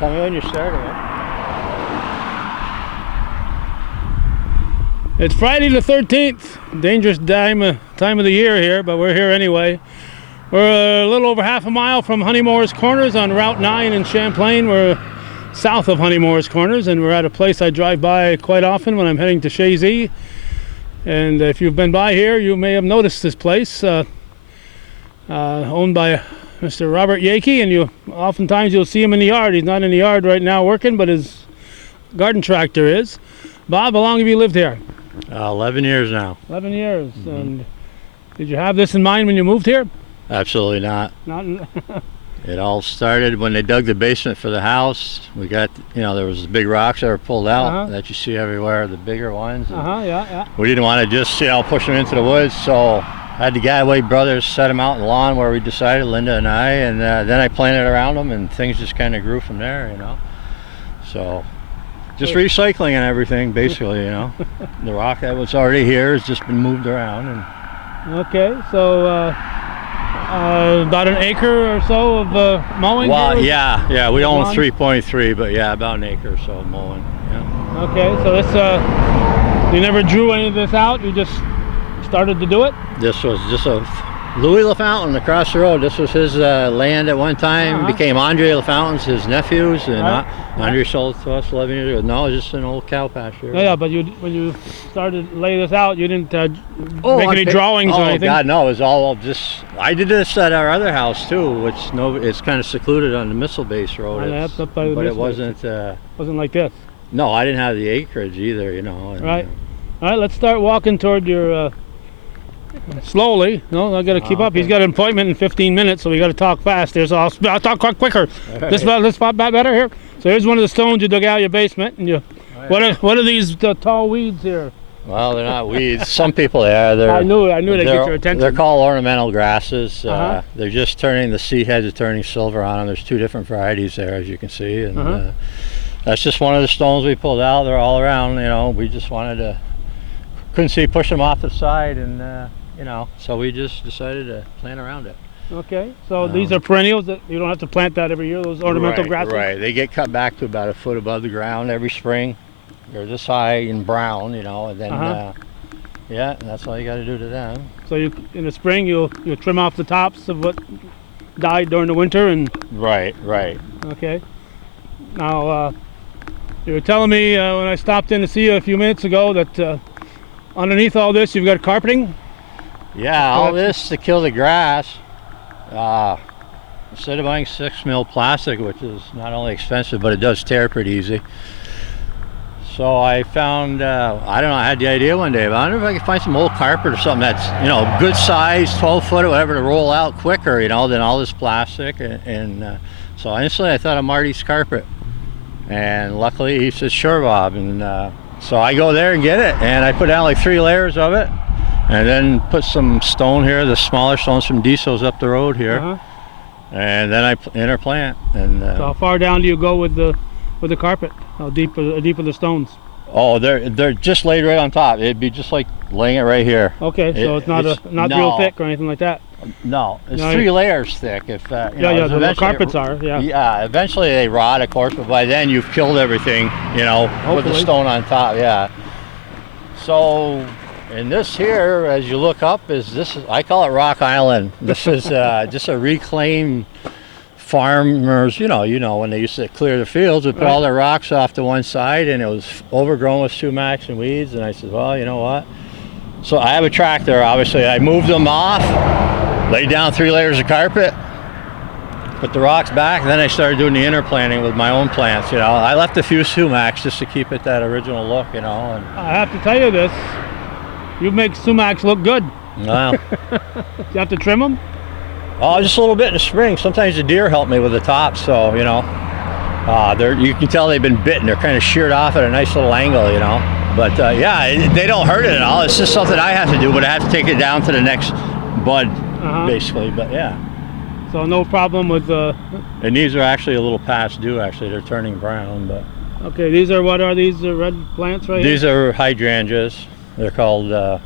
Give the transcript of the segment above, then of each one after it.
Tell me when you're starting it. It's Friday the 13th, dangerous time of the year here, but we're here anyway. We're a little over half a mile from Honeymoore's Corners on Route 9 in Champlain. We're south of Honeymoore's Corners, and we're at a place I drive by quite often when I'm heading to Shazy. And if you've been by here, you may have noticed this place, owned by Mr. Robert Yakey, and oftentimes you'll see him in the yard. He's not in the yard right now working, but his garden tractor is. Bob, how long have you lived here? 11 years now. 11 years. Mm-hmm. And did you have this in mind when you moved here? Absolutely not. Not. It all started when they dug the basement for the house. We got, there was big rocks that were pulled out that you see everywhere, the bigger ones. Yeah. We didn't want to just, push them into the woods, so I had the Gadway brothers set them out in the lawn where we decided, Linda and I, and then I planted around them, and things just kind of grew from there, So, just recycling and everything, basically, The rock that was already here has just been moved around. Okay, so about an acre or so of mowing? Well, yeah, we own 3.3, but yeah, about an acre or so of mowing, yeah. Okay, so this, you never drew any of this out, you just started to do it? This was just a Louis LaFountain across the road. This was his land at one time. Became Andre LaFountain's, his nephews, and Andre sold it to us 11 years ago. No, it's just an old cow pasture. Yeah, but when you started to lay this out, you didn't make any drawings or anything? Oh God, no, it was all just, I did this at our other house too, which it's kind of secluded on the Missile Base Road. But it wasn't like this? No, I didn't have the acreage either, Right. All right, let's start walking toward your slowly. No, I got to keep up. He's got an appointment in 15 minutes, so we got to talk fast here. So I'll talk quicker. Right. This spot better here. So here's one of the stones you dug out of your basement, and what are these tall weeds here? Well, they're not weeds. Some people are. I knew they'd get your attention. They're called ornamental grasses. They're just the seed heads are turning silver on them. There's two different varieties there, as you can see, and that's just one of the stones we pulled out. They're all around. We just couldn't push them off the side, and so we just decided to plant around it. Okay, so these are perennials that you don't have to plant that every year, those ornamental grasses? Right, they get cut back to about a foot above the ground every spring. They're this high and brown, and then, that's all you got to do to them. So in the spring, you'll trim off the tops of what died during the winter? Right. Okay. Now, you were telling me when I stopped in to see you a few minutes ago that underneath all this, you've got carpeting? Yeah, all this to kill the grass. Instead of buying 6 mil plastic, which is not only expensive, but it does tear pretty easy. So I found, I don't know, I had the idea one day, but I wonder if I could find some old carpet or something that's, good size, 12 foot or whatever, to roll out quicker, than all this plastic. So instantly I thought of Marty's carpet. And luckily he said, sure, Bob. And so I go there and get it, and I put down like 3 layers of it. And then put some stone here, the smaller stones from Diesel's up the road here, and then I interplant. And so how far down do you go with the carpet? How deep are the stones? Oh, they're just laid right on top. It'd be just like laying it right here. Okay, so it's not real thick or anything like that. No, it's 3 layers thick. If the carpets are. Yeah, eventually they rot, of course, but by then you've killed everything. With the stone on top. Yeah. So. And this here, as you look up, I call it Rock Island. This is just a reclaimed farmers, when they used to clear the fields, they put all their rocks off to one side, and it was overgrown with sumacs and weeds. And I said, well, you know what? So I have a tractor, obviously. I moved them off, laid down 3 layers of carpet, put the rocks back, and then I started doing the interplanting with my own plants. I left a few sumacs just to keep it that original look, And I have to tell you this. You make sumacs look good. Wow. You have to trim them? Oh, just a little bit in the spring. Sometimes the deer help me with the tops, so, you can tell they've been bitten. They're kind of sheared off at a nice little angle, But, they don't hurt it at all. It's just something I have to do, but I have to take it down to the next bud, basically. But, yeah. So no problem with... And these are actually a little past due, actually. They're turning brown, but... Okay, what are these red plants right here? These are hydrangeas. They're called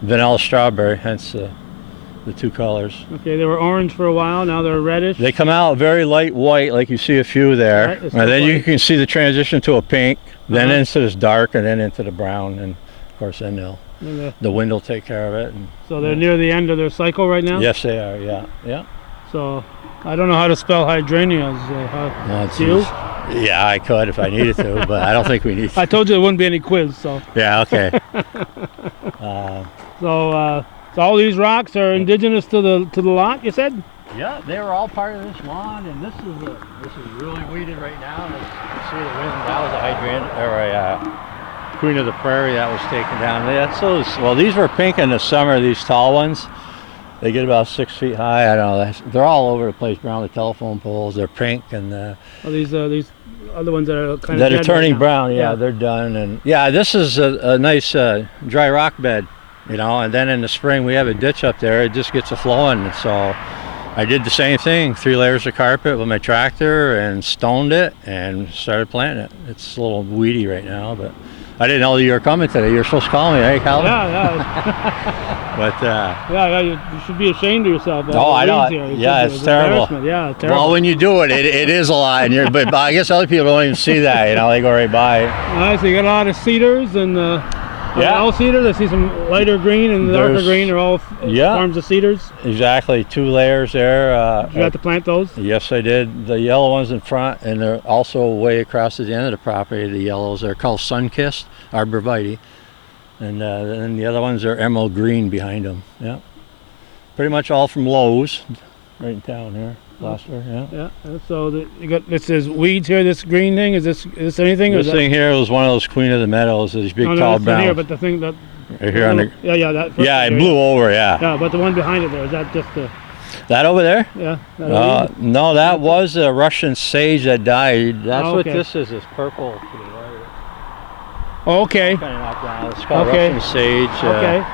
vanilla strawberry, hence the the two colors. Okay, they were orange for a while. Now they're reddish. They come out very light white, like you see a few there. Right, And then you white. can see the transition to a pink, then Uh-huh. into this dark, and then into the brown. And of course, then And, the wind will take care of it. And, so they're near the end of their cycle right now? yes, they are. Yeah, yeah. So I don't know how to spell hydrangeas. Do you? Yeah, I could if I needed to, but I don't think we need to. I told you there wouldn't be any quiz, so. Yeah, okay. So all these rocks are indigenous to the lot, you said? Yeah, they were all part of this lawn, and this is really weeded right now. And you can see the wind. That was a hydrangea or a queen of the prairie that was taken down. That's those. Well, these were pink in the summer. These tall ones, they get about 6 feet high. I don't know. They're all over the place around the telephone poles. They're pink, and These other ones that are kind that of are turning right brown. Yeah, they're done. And yeah, this is a nice dry rock bed, you know. And then in the spring we have a ditch up there. It just gets a flowing. So I did the same thing, 3 layers of carpet with my tractor and stoned it and started planting it. It's a little weedy right now, but I didn't know that you were coming today. You were supposed to call me, hey, Calvin? Yeah. But yeah, you should be ashamed of yourself. oh, I know. Yeah, it's terrible. Yeah, terrible. Well, when you do it, it is a lot. And but I guess other people don't even see that. You know, they go right by. All right, so you got a lot of cedars and all cedars. I see some lighter green and darker green. They're all forms of cedars. Exactly, 2 layers there. Did you have to plant those? Yes, I did. The yellow ones in front, and they're also way across at the end of the property. The yellows are called sun-kissed arborvitae, and then the other ones are emerald green behind them. Yeah, pretty much all from Lowe's, right in town here. Gloucester, yeah. Yeah. So you got this is weeds here. This green thing is this anything? This thing here was one of those Queen of the Meadows. These big tall brown. Here, browns. but the thing that. Right here on the. That. Yeah, it blew over. Yeah. Yeah, but the one behind it there, is that just the? That over there? Yeah. No, that was a Russian sage that died. That's okay. what this is. This purple to the right. Oh, okay. Kind of knocked down. It's called Russian sage. Okay.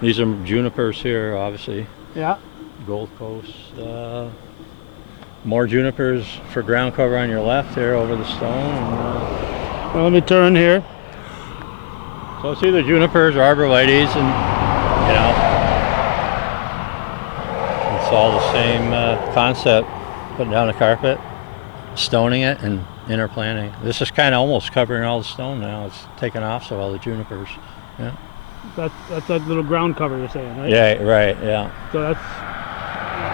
These are junipers here, obviously. Yeah. Gold Coast. More junipers for ground cover on your left here over the stone. And, well, let me turn here. so it's either junipers or arborvitaes, and you know, it's all the same concept. Putting down a carpet, stoning it, and interplanting. This is kind of almost covering all the stone now. It's taken off, so all the junipers. Yeah. That's that little ground cover you're saying, right? Yeah, right. Yeah. So that's.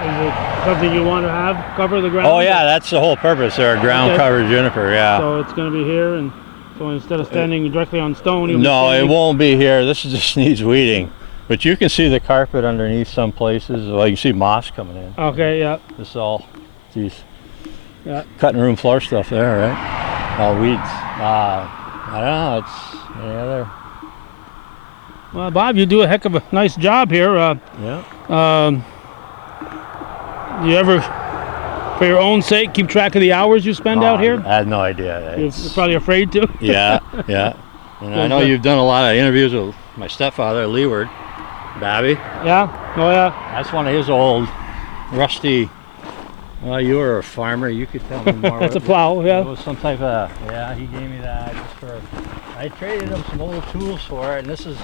Is it something you want to have cover the ground? Oh yeah, that's the whole purpose. They're a ground covered juniper. Yeah. So it's going to be here, and so instead of standing directly on stone, no, it won't be here. This just needs weeding, but you can see the carpet underneath some places. Well, you see moss coming in. Okay, yeah. This is all these cutting room floor stuff there, right? All weeds. I don't know. It's any other. Well, Bob, you do a heck of a nice job here. Yeah. You ever, for your own sake, keep track of the hours you spend out here? I had no idea. You're probably afraid to. Yeah. And I know you've done a lot of interviews with my stepfather, Leeward, Babby. Yeah. Oh yeah. That's one of his old rusty. Well, you were a farmer. You could tell me more. That's a plow. Yeah. It was some type of. Yeah, he gave me that just for. I traded him some old tools for it, and this is.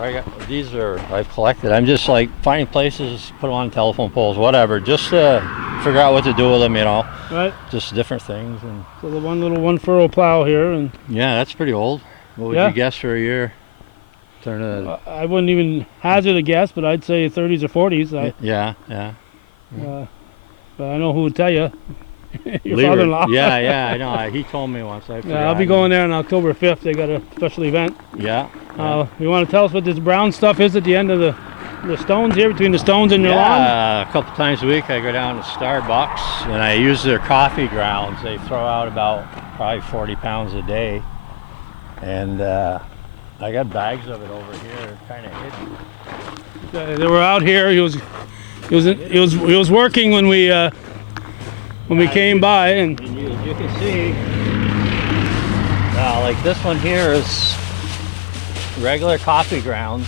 I got, these are I've collected. I'm just like finding places, put them on telephone poles, whatever, just to figure out what to do with them, you know. Right. Just different things. And so the one furrow plow here, and yeah, that's pretty old. What would you guess for a year? I wouldn't even hazard a guess, but I'd say 30s or 40s. Yeah. But I know who would tell you. Your Leeward. father-in-law. Yeah, I know. He told me once. I'll be going there on October 5th. They got a special event. Yeah. You want to tell us what this brown stuff is at the end of the stones here, between the stones and your lawn? A couple times a week I go down to Starbucks and I use their coffee grounds. They throw out about probably 40 pounds a day. And I got bags of it over here, kind of hidden. They were out here. He was working when we came by, and you can see. Like this one here is regular coffee grounds.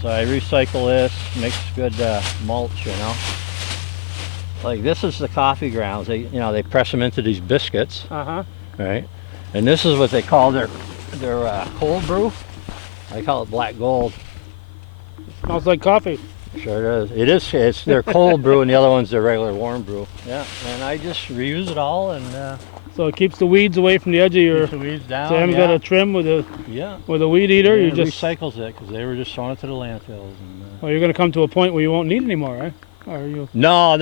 So I recycle this, makes good mulch, you know. Like this is the coffee grounds. They press them into these biscuits, right? And this is what they call their cold brew. I call it black gold. Smells like coffee. Sure does. It is. It's their cold brew, and the other one's their regular warm brew. Yeah, and I just reuse it all, and So it keeps the weeds away from the edge of your. keeps the weeds down. So you haven't got a trim with a yeah. weed eater. Yeah, You it just. recycles it because they were just throwing it to the landfills. And, Well, you're going to come to a point where you won't need it anymore, right? Or you? No,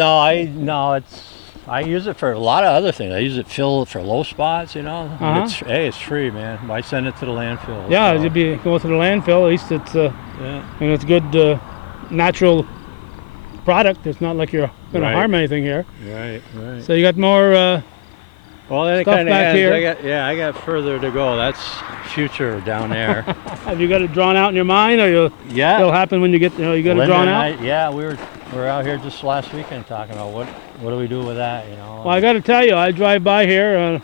I use it for a lot of other things. I use it for low spots, you know. It's free, man. Why send it to the landfill? Yeah, so. you'd be going to the landfill. At least it's and it's good natural product. It's not like you're going to harm anything here. Right. So you got more Well, then it stuff kind of back ends. here. I got further to go. That's future down there. Have you got it drawn out in your mind, or it'll happen when you get you got it drawn out? Yeah, we were out here just last weekend talking about what do we do with that, you know. Well, I got to tell you, I drive by here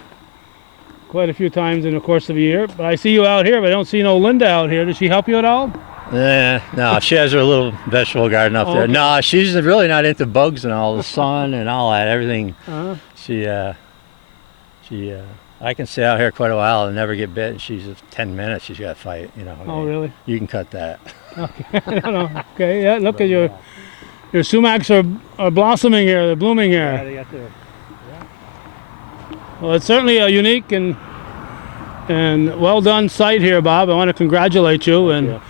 quite a few times in the course of a year, but I see you out here, but I don't see no Linda out here. Does she help you at all? No, she has her little vegetable garden up there. Okay. No, she's really not into bugs and all the sun and all that. Everything. I can stay out here quite a while and never get bit. And she's 10 minutes. She's got to fight. You know. Oh, really? You can cut that. Okay. No. Okay. Yeah. Look at your sumacs are blossoming here. They're blooming here. They got their, Well, it's certainly a unique and well done site here, Bob. I want to congratulate you.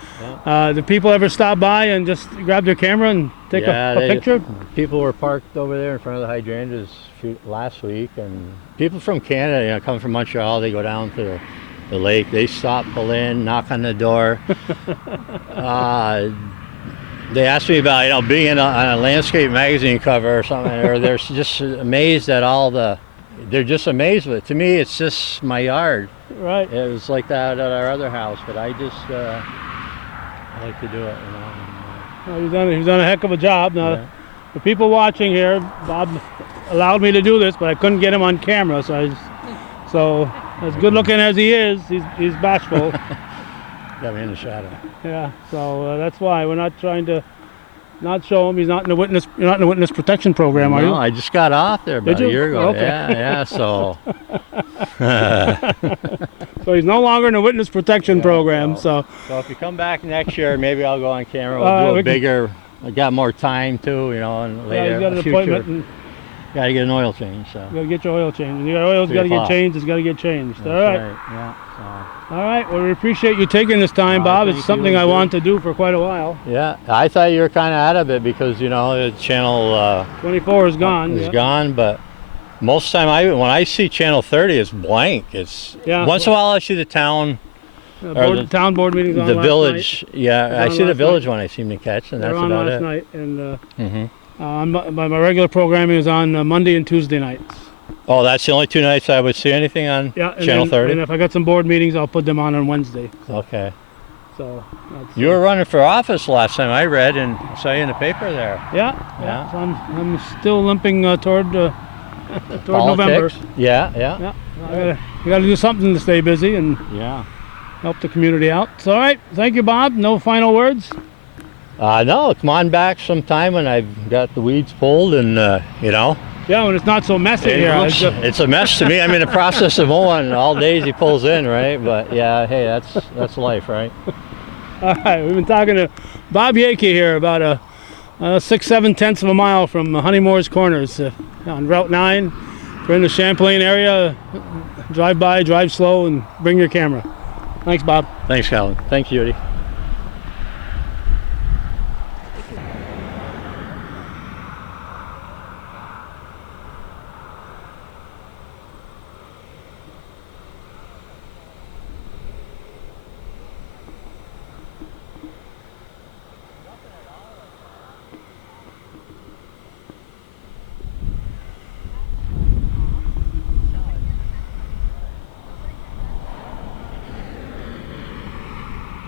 The people ever stop by and just grab their camera and take a picture? People were parked over there in front of the hydrangeas last week, and people from Canada, you know, come from Montreal, they go down to the lake, they stop, pull in, knock on the door. They asked me about, you know, being on a landscape magazine cover or something, or they're just amazed at they're just amazed with it. To me, it's just my yard. Right. It was like that at our other house, but I just I like to do it, you know. Well, you've done a heck of a job. Now, the people watching here, Bob allowed me to do this, but I couldn't get him on camera, so as good looking as he is, he's bashful. Got me in the shadow. Yeah, so that's why we're not trying to not show him. You're not in the witness protection program, are you? No, I just got off there about a year ago. Okay. Yeah, so. So he's no longer in the witness protection program. So if you come back next year, maybe I'll go on camera. We'll do a bigger. I got more time too, you know, and later. You got an appointment. And got to get an oil change. So. You got to get your oil changed. And your oil's got to get changed. It's got to get changed. That's all right. Yeah. So. All right. Well, we appreciate you taking this time, Bob. It's something I want to do for quite a while. Yeah, I thought you were kind of out of it because, you know, the channel 24 is gone. Is gone, but most of the time when I see channel 30, it's blank. It's once in a while I see the town. Town board meetings on the last village. Night. Yeah, I see the village one I seem to catch, and that's about it. They're on last night, and my regular programming is on Monday and Tuesday nights. Oh, that's the only 2 nights I would see anything on channel 30? And if I got some board meetings, I'll put them on Wednesday. Okay. So you were running for office last time I read and saw you in the paper there. Yeah. So I'm still limping toward November. Yeah. You got to do something to stay busy and help the community out. So, all right. Thank you, Bob. No final words? No. Come on back sometime when I've got the weeds pulled and, you know. Yeah, when it's not so messy here. It's a mess to me. I'm in the process of mowing all days he pulls in, right? But yeah, hey, that's life, right? All right, we've been talking to Bob Yakey here about 6/7 of a mile from Honeymore's Corners on Route 9. If you're in the Champlain area, drive by, drive slow, and bring your camera. Thanks, Bob. Thanks, Colin. Thanks, Judy.